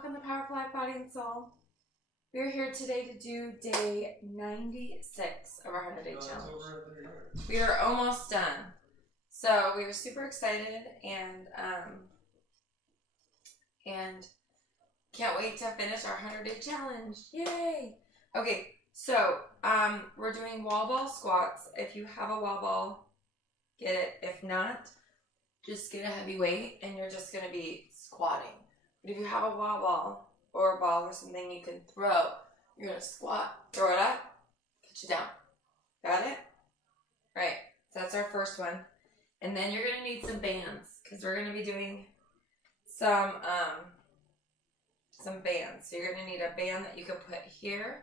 welcome to Powerful Life, Body, and Soul. We're here today to do day 96 of our 100-day challenge. We are almost done. So we are super excited and can't wait to finish our 100-day challenge. Yay! Okay, so we're doing wall ball squats. If you have a wall ball, get it. If not, just get a heavy weight and you're just gonna be squatting. But if you have a wall ball or a ball or something you can throw, you're gonna squat, throw it up, put you down. Got it? All right, so that's our first one. And then you're gonna need some bands because we're gonna be doing some bands. So you're gonna need a band that you can put here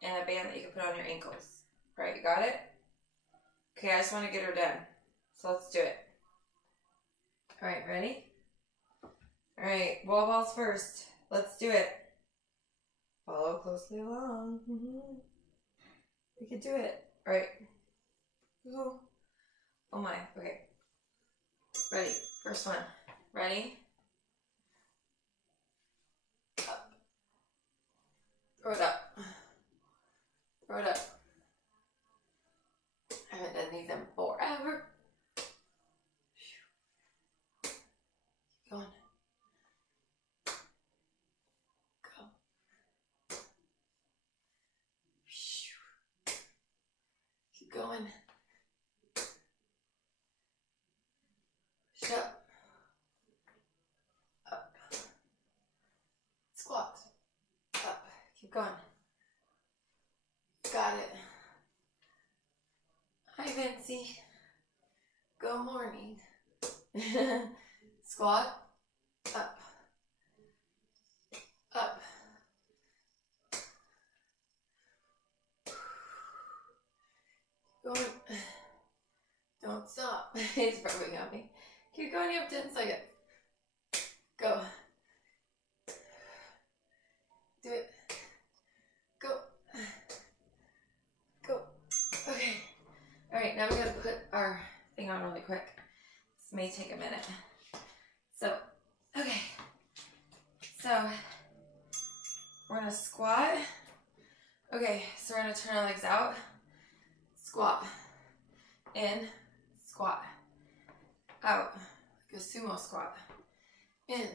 and a band that you can put on your ankles. All right, you got it? Okay, I just wanna get her done. So let's do it. All right, ready? All right, wall balls first. Let's do it. Follow closely along. We can do it. All right. Ooh. Oh my, okay. Ready, first one. Ready? Up. Throw it up. Throw it up. I haven't done these in forever. Keep going. Keep going. Push up. Up. Squat. Up. Keep going. Got it. Hi, Vincy. Good morning. Squat. Up. Up. Going. Don't stop. He's probably got me. Keep going. You have 10 seconds. Go. Do it. Go. Go. Okay. All right. Now we gotta put our thing on really quick. This may take a minute. So, okay. So we're gonna squat. Okay. So we're gonna turn our legs out. Squat, in, squat, out, like a sumo squat, in,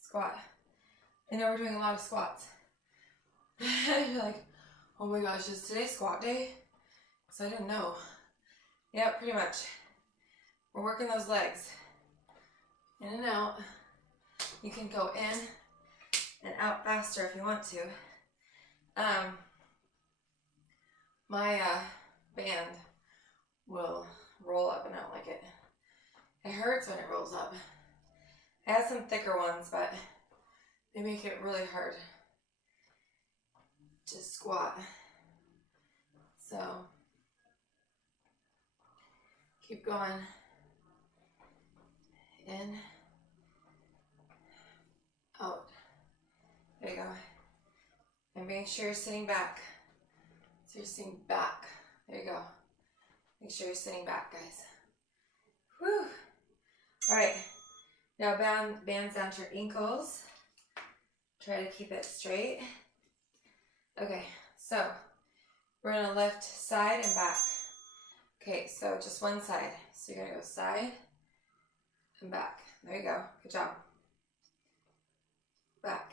squat. I know we're doing a lot of squats. You're like, oh my gosh, is today squat day? So I didn't know. Yeah, pretty much. We're working those legs. In and out. You can go in and out faster if you want to. My band will roll up and out like it. It hurts when it rolls up. I have some thicker ones, but they make it really hard to squat. So keep going. In, out. There you go. And make sure you're sitting back. So you're sitting back. There you go. Make sure you're sitting back, guys. Whew. All right. Now bands down to your ankles. Try to keep it straight. Okay. So we're going to lift side and back. Okay. So just one side. So you're going to go side and back. There you go. Good job. Back.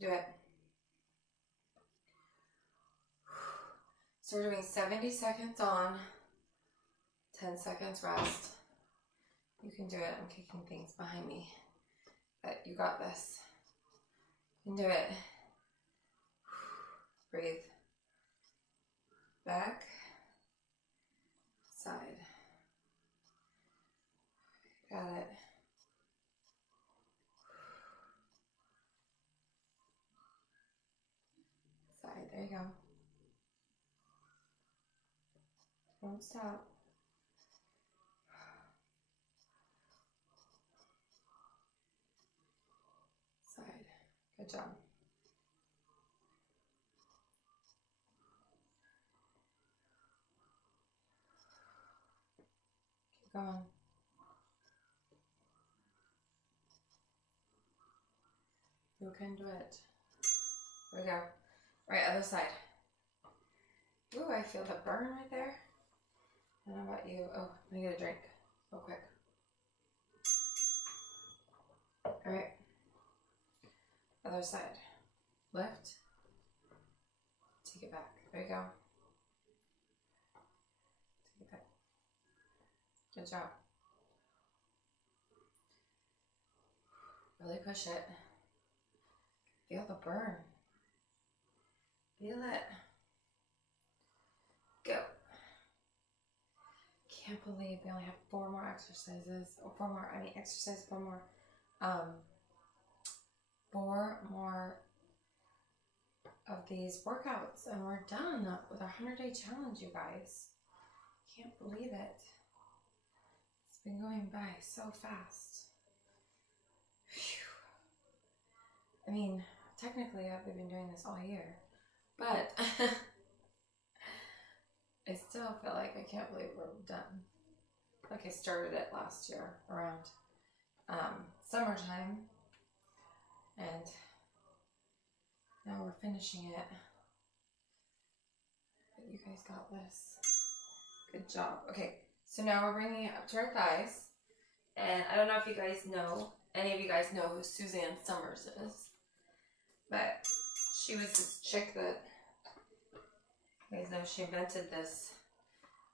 Do it. So we're doing 70 seconds on, 10 seconds rest. You can do it. I'm kicking things behind me. But you got this. You can do it. Breathe. Back. Side. Got it. Side. There you go. Don't stop. Side. Good job. Keep going. You can do it. There we go. Right, other side. Ooh, I feel the burn right there. And how about you? Oh, let me get a drink real quick. All right. Other side. Lift. Take it back. There you go. Take it back. Good job. Really push it. Feel the burn. Feel it. Go. Can't believe we only have 4 more exercises. Or 4 more, I mean exercise, 4 more. 4 more of these workouts and we're done with our 100-day challenge, you guys. Can't believe it. It's been going by so fast. Whew. I mean, technically we've been doing this all year, but I still feel like I can't believe we're done. Like I started it last year around summertime, and now we're finishing it. But you guys got this. Good job. Okay, so now we're bringing it up to our thighs. And I don't know if you guys know, any of you guys know who Suzanne Summers is. But she was this chick that, you guys know, she invented this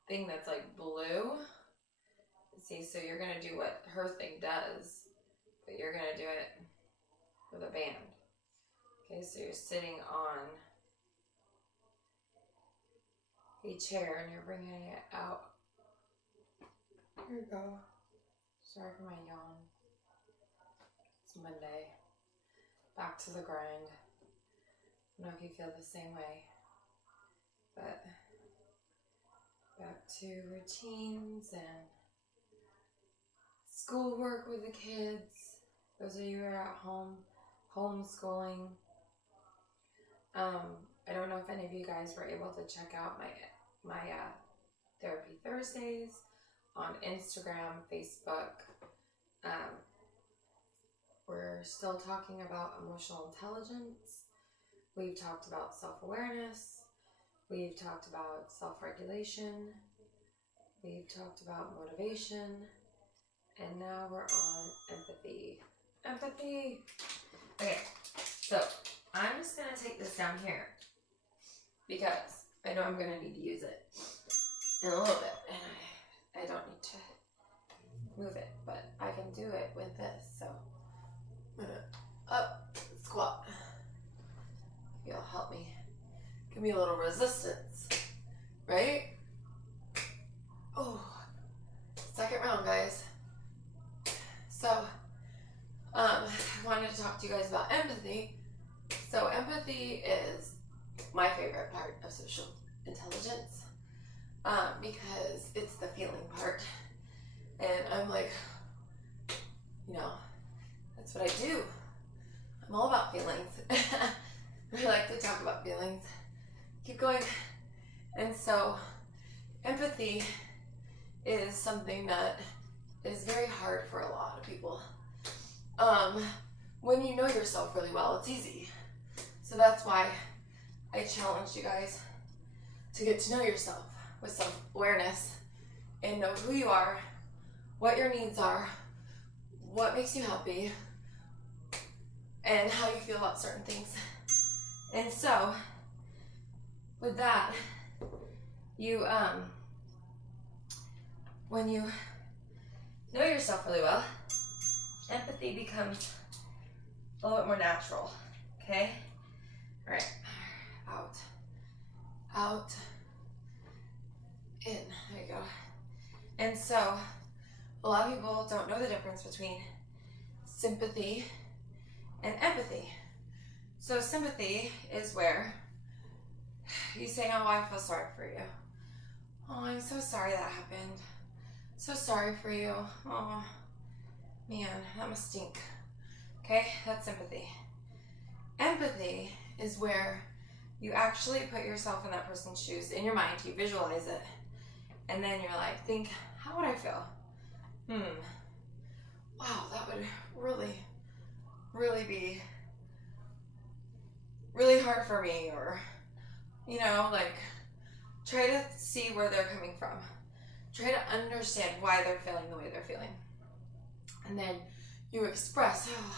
thing that's like blue. See, so you're going to do what her thing does, but you're going to do it with a band. Okay, so you're sitting on a chair and you're bringing it out. Here you go. Sorry for my yawn. It's Monday. Back to the grind. I don't know if you feel the same way, but back to routines and schoolwork with the kids. Those of you who are at home, homeschooling. I don't know if any of you guys were able to check out my Therapy Thursdays on Instagram, Facebook. We're still talking about emotional intelligence. We've talked about self-awareness. We've talked about self-regulation. We've talked about motivation. And now we're on empathy. Empathy! Okay, so I'm just going to take this down here because I know I'm going to need to use it in a little bit. And I don't need to move it, but I can do it with this. So I'm going to up, squat. You'll help me. Give me a little resistance, right? Oh, second round, guys. So, I wanted to talk to you guys about empathy. So empathy is my favorite part of social intelligence because it's the feeling part. And I'm like, you know, that's what I do. I'm all about feelings. I like to talk about feelings. Keep going. And so empathy is something that is very hard for a lot of people. When you know yourself really well, it's easy. So that's why I challenge you guys to get to know yourself with self-awareness and know who you are, what your needs are, what makes you happy, and how you feel about certain things. And so, with that, you, when you know yourself really well, empathy becomes a little bit more natural, okay? All right, out, out, in, there you go. And so, a lot of people don't know the difference between sympathy and empathy. So sympathy is where you say, oh, I feel sorry for you. Oh, I'm so sorry that happened. So sorry for you. Oh, man, that must stink. Okay, that's sympathy. Empathy is where you actually put yourself in that person's shoes in your mind, you visualize it, and then you're like, think, how would I feel? Wow, that would really, really be really hard for me, or, you know, like, try to see where they're coming from. Try to understand why they're feeling the way they're feeling. And then you express, oh,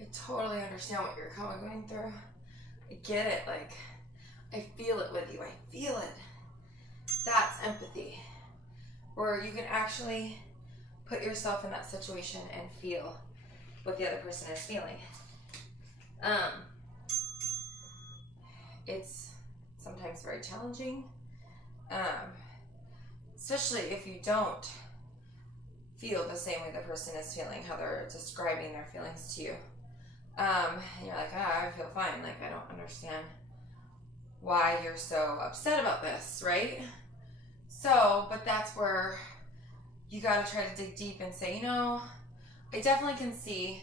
I totally understand what you're going through. I get it. Like, I feel it with you. I feel it. That's empathy. Where you can actually put yourself in that situation and feel what the other person is feeling. It's sometimes very challenging, especially if you don't feel the same way the person is feeling, how they're describing their feelings to you. And you're like, I feel fine. Like, I don't understand why you're so upset about this, right? So, but that's where you got to try to dig deep and say, you know, I definitely can see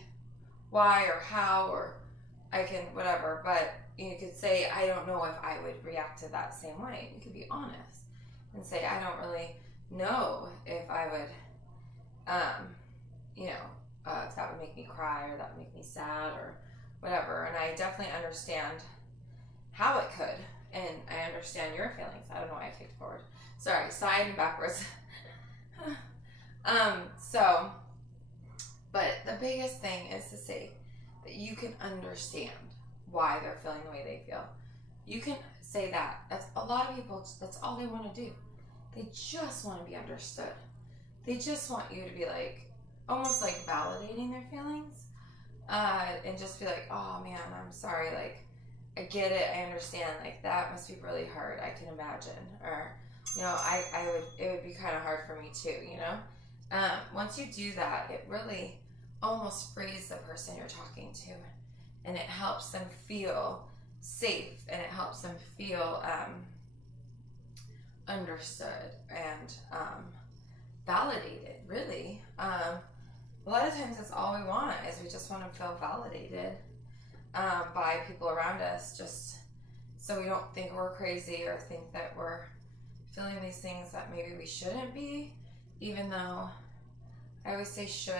why or how, or I can whatever, but you could say, I don't know if I would react to that same way. You could be honest and say, I don't really know if I would, you know, if that would make me cry, or that would make me sad, or whatever. And I definitely understand how it could, and I understand your feelings. I don't know why I kicked forward. Sorry, side and backwards. But the biggest thing is to say that you can understand why they're feeling the way they feel. You can say that. That's a lot of people, that's all they want to do. They just want to be understood. They just want you to be like, almost like validating their feelings, and just be like, oh man, I'm sorry, like, I get it, I understand, like, that must be really hard, I can imagine, or, you know, it would be kind of hard for me too, you know? Once you do that, it really almost frees the person you're talking to, and it helps them feel safe, and it helps them feel understood and validated, really. A lot of times that's all we want, is we just want to feel validated by people around us, just so we don't think we're crazy or think that we're feeling these things that maybe we shouldn't be, even though I always say should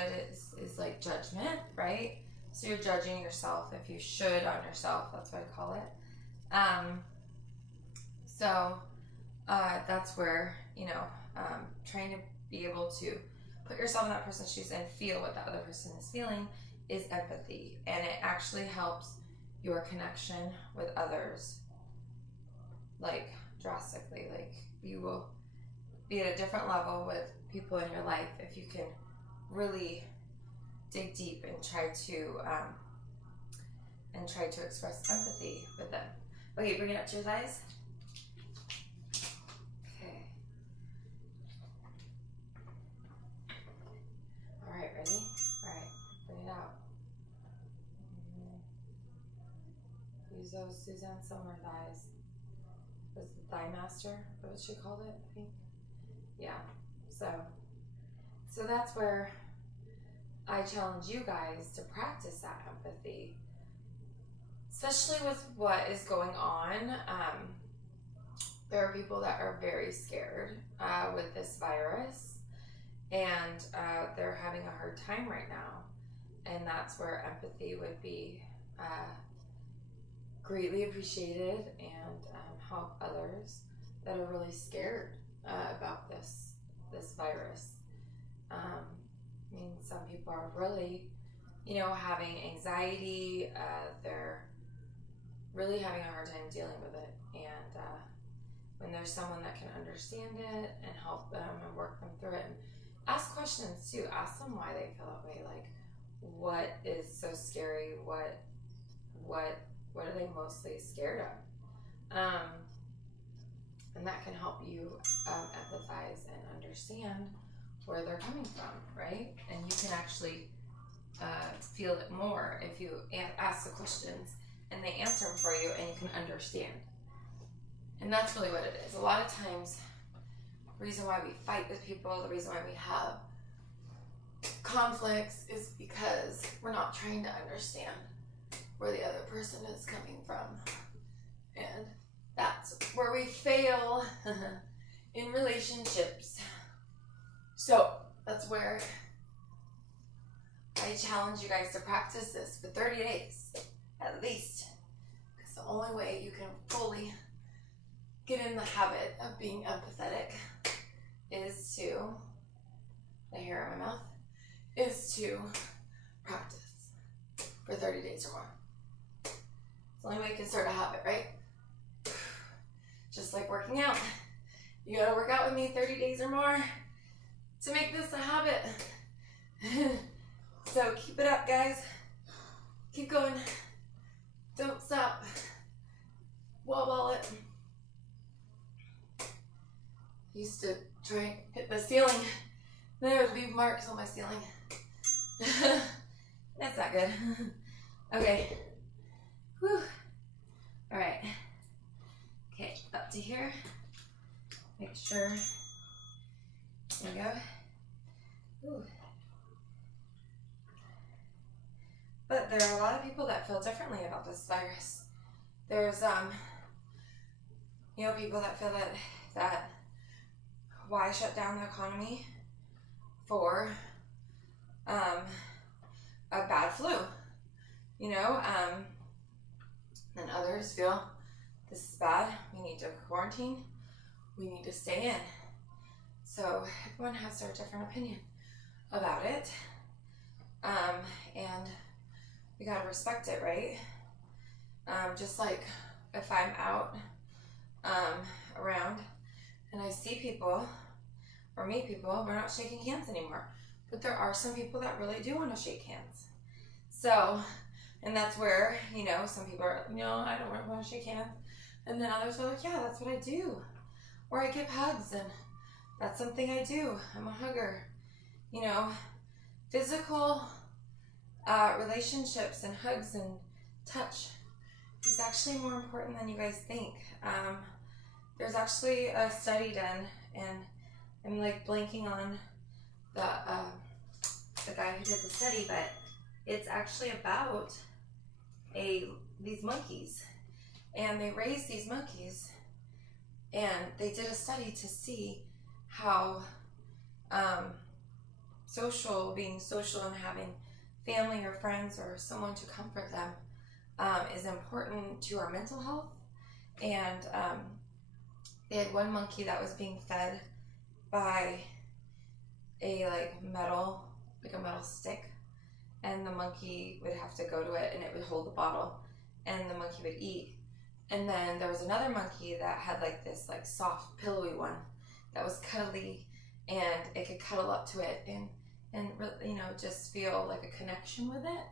is like judgment, right? So you're judging yourself if you should on yourself. That's what I call it. That's where, you know, trying to be able to put yourself in that person's shoes and feel what that other person is feeling is empathy. And it actually helps your connection with others, like, drastically. Like, you will be at a different level with people in your life if you can really dig deep and try to express empathy with them. Okay, bring it up to your thighs. Okay. All right, ready? All right, bring it out. Use those Suzanne Sommer thighs. Was it Thigh Master? What she called it, I think. Yeah. So that's where I challenge you guys to practice that empathy, especially with what is going on. There are people that are very scared with this virus, and they're having a hard time right now. And that's where empathy would be greatly appreciated, and help others that are really scared about this virus. I mean, some people are really, you know, having anxiety. They're really having a hard time dealing with it. And when there's someone that can understand it and help them and work them through it, and ask questions too. Ask them why they feel that way. Like, what is so scary? What are they mostly scared of? And that can help you empathize and understand where they're coming from, right? And you can actually feel it more if you ask the questions and they answer them for you, and you can understand. And that's really what it is. A lot of times, the reason why we fight with people, the reason why we have conflicts, is because we're not trying to understand where the other person is coming from. And that's where we fail in relationships. So that's where I challenge you guys to practice this for 30 days, at least. It's the only way you can fully get in the habit of being empathetic is to, the hair in my mouth, is to practice for 30 days or more. It's the only way you can start a habit, right? Just like working out. You gotta work out with me 30 days or more to make this a habit. So keep it up, guys. Keep going. Don't stop. Wall ball it. Used to try and hit the ceiling. There would leave marks on my ceiling. That's not good. Okay. Whew. All right. Okay, up to here. Make sure. There we go. Ooh. But there are a lot of people that feel differently about this virus. There's you know, people that feel that why shut down the economy for a bad flu, you know, and others feel this is bad, we need to quarantine, we need to stay in. So everyone has their different opinion about it, and we gotta respect it, right? Just like if I'm out around and I see people or meet people, we're not shaking hands anymore. But there are some people that really do want to shake hands. So, and that's where, you know, some people are, no, I don't really want to shake hands. And then others are like, yeah, that's what I do. Or I give hugs, and that's something I do. I'm a hugger. You know, physical relationships and hugs and touch is actually more important than you guys think. There's actually a study done, and I'm like blanking on the guy who did the study, but it's actually about these monkeys, and they raised these monkeys, and they did a study to see how being social and having family or friends or someone to comfort them is important to our mental health. And they had one monkey that was being fed by a metal stick, and the monkey would have to go to it and it would hold the bottle and the monkey would eat. And then there was another monkey that had this soft pillowy one that was cuddly, and it could cuddle up to it and you know, just feel like a connection with it.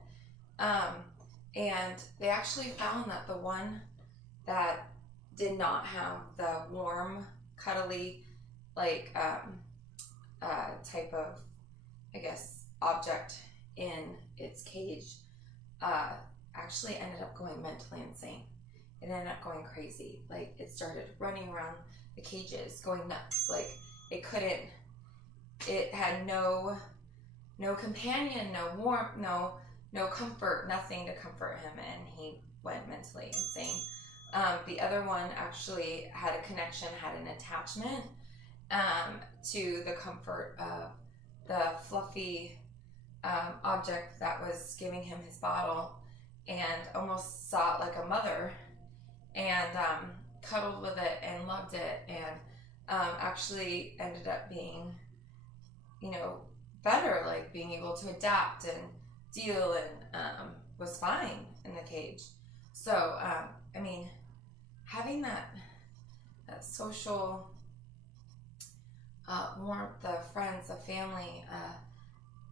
And they actually found that the one that did not have the warm, cuddly, type of, I guess, object in its cage, actually ended up going mentally insane. It ended up going crazy. It started running around the cages, going nuts. It had no companion, no warmth, no comfort, nothing to comfort him, and he went mentally insane. The other one actually had a connection, had an attachment to the comfort of the fluffy object that was giving him his bottle, and almost saw it like a mother, and cuddled with it and loved it, and actually ended up being, you know, better, being able to adapt and deal, and was fine in the cage. So, I mean, having that social warmth, the friends, the family,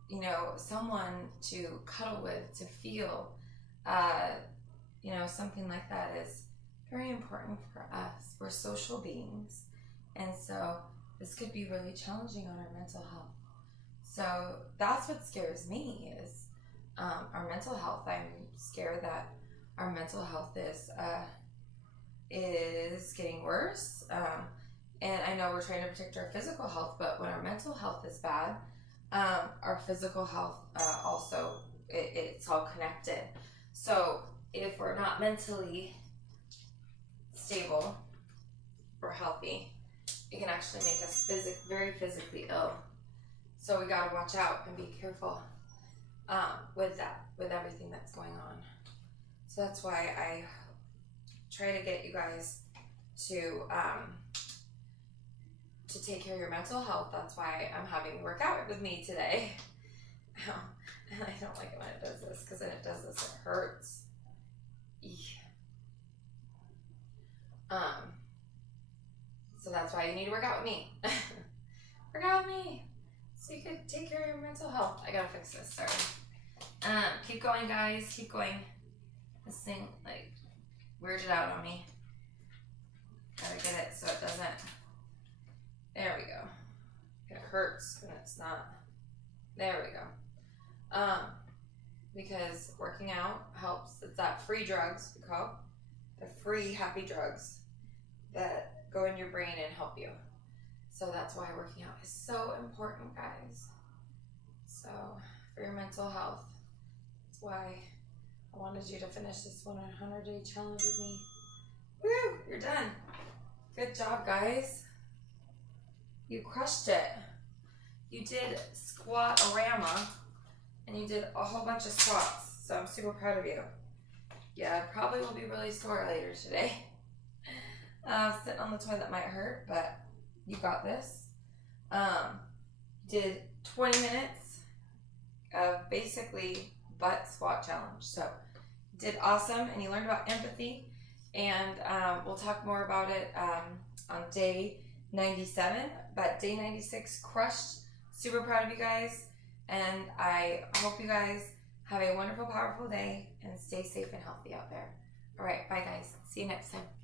you know, someone to cuddle with, to feel, you know, something like that is very important for us. We're social beings, and so this could be really challenging on our mental health. So that's what scares me, is our mental health. I'm scared that our mental health is getting worse. And I know we're trying to protect our physical health, but when our mental health is bad, our physical health also, it's all connected. So if we're not mentally stable or healthy, it can actually make us very physically ill. So we gotta watch out and be careful with everything that's going on. So that's why try to get you guys to take care of your mental health. That's why I'm having you work out with me today. And I don't like it when it does this, because when it does this, it hurts. Eek. So that's why you need to work out with me. Work out with me, so you can take care of your mental health. I gotta fix this, sorry. Keep going, guys, keep going. This thing, like, weirded out on me. Gotta get it so it doesn't, there we go. It hurts when it's not, there we go. Because working out helps. It's that free drugs, we call the free happy drugs that go in your brain and help you. So that's why working out is so important, guys. So for your mental health, that's why I wanted you to finish this 100-day challenge with me. Woo! You're done. Good job, guys. You crushed it. You did squat-a-rama, and you did a whole bunch of squats. So I'm super proud of you. Yeah, probably will be really sore later today. Sitting on the toilet might hurt, but you got this. Did 20 minutes of basically butt squat challenge. So did awesome, and you learned about empathy, and we'll talk more about it on day 97, but day 96 crushed. Super proud of you guys, and I hope you guys have a wonderful, powerful day, and stay safe and healthy out there. All right, bye guys. See you next time.